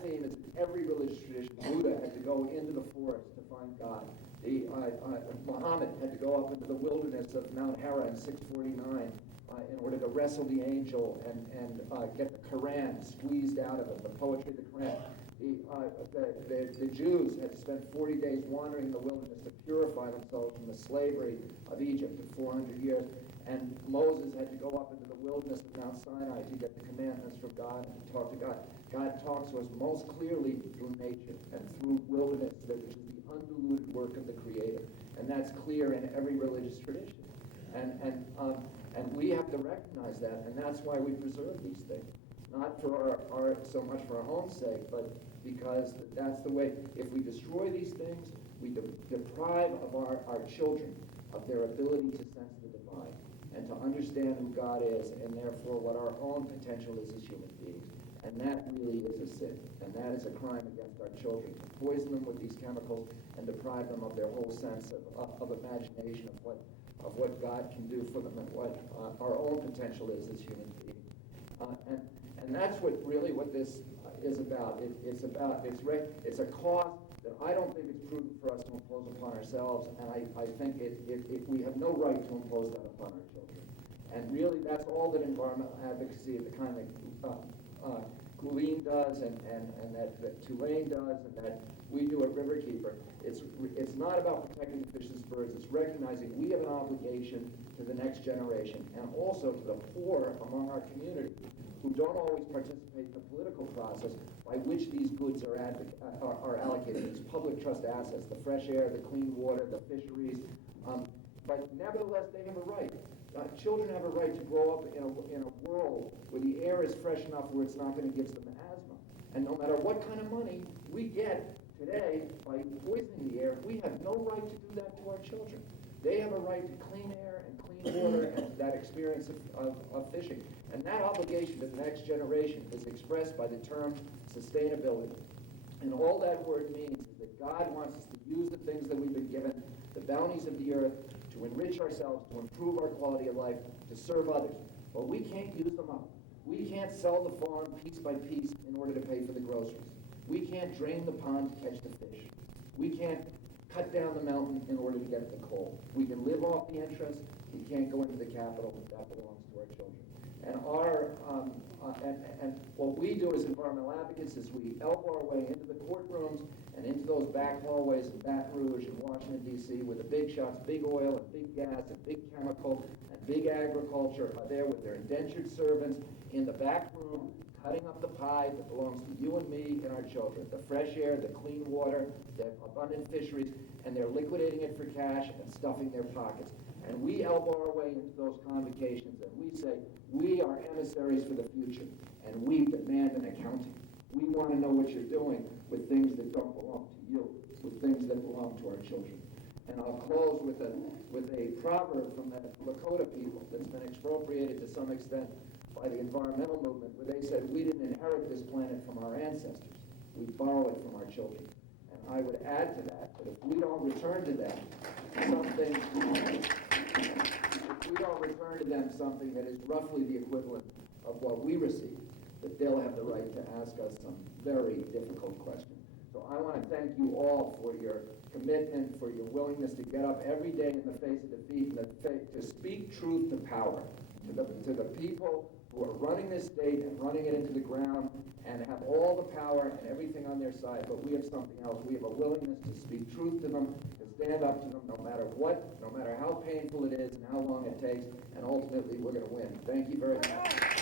theme is in every religious tradition. Buddha had to go into the forest to find God. Muhammad had to go up into the wilderness of Mount Hera in 649 in order to wrestle the angel and get the Quran squeezed out of it, the poetry of the Quran. The Jews had to spend 40 days wandering in the wilderness to purify themselves from the slavery of Egypt for 400 years. And Moses had to go up into the wilderness of Mount Sinai to get the commandments from God and to talk to God. God talks to us most clearly through nature and through wilderness, which is the undiluted work of the Creator. And that's clear in every religious tradition. And we have to recognize that, and that's why we preserve these things. Not for our so much for our own sake, but because that's the way. If we destroy these things, we deprive of our children of their ability to sense the divine and to understand who God is, and therefore what our own potential is as human beings. And that really is a sin, and that is a crime against our children, to poison them with these chemicals and deprive them of their whole sense of imagination of what God can do for them and what our own potential is as human beings. And that's what this is about. It's a cause that I don't think it's prudent for us to impose upon ourselves, and I think we have no right to impose that upon our children. And really, that's all that environmental advocacy of the kind that Gouline does and that Tulane does and that we do at Riverkeeper. It's not about protecting the fish and birds. It's recognizing we have an obligation to the next generation and also to the poor among our community who don't always participate in the political process by which these goods are allocated. These public trust assets, the fresh air, the clean water, the fisheries. But nevertheless, they have a right. Children have a right to grow up in a world where the air is fresh enough where it's not going to give them asthma. And no matter what kind of money we get today by poisoning the air, we have no right to do that to our children. They have a right to clean air and clean water and that experience of fishing. And that obligation to the next generation is expressed by the term sustainability. And all that word means is that God wants us to use the things that we've been given, the bounties of the earth, to enrich ourselves, to improve our quality of life, to serve others. But we can't use them up. We can't sell the farm piece by piece in order to pay for the groceries. We can't drain the pond to catch the fish. We can't cut down the mountain in order to get at the coal. We can live off the interest. We can't go into the capital. That belongs to our children. And what we do as environmental advocates is we elbow our way into the courtrooms and into those back hallways in Baton Rouge and Washington, D.C., where the big shots, big oil and big gas and big chemical and big agriculture are there with their indentured servants in the back room, cutting up the pie that belongs to you and me and our children, the fresh air, the clean water, the abundant fisheries, and they're liquidating it for cash and stuffing their pockets. And we elbow our way into those convocations and we say, we are emissaries for the future, and we demand an accounting. We want to know what you're doing with things that don't belong to you, with things that belong to our children. And I'll close with a proverb from the Lakota people that's been expropriated to some extent by the environmental movement, where they said, we didn't inherit this planet from our ancestors. We borrow it from our children. And I would add to that if we don't return to them something that is roughly the equivalent of what we receive, that they'll have the right to ask us some very difficult questions. So I want to thank you all for your commitment, for your willingness to get up every day in the face of defeat and to speak truth to power, to the people who are running this state and running it into the ground and have all the power and everything on their side, but we have something else. We have a willingness to speak truth to them, to stand up to them no matter what, no matter how painful it is and how long it takes, and ultimately we're going to win. Thank you very much.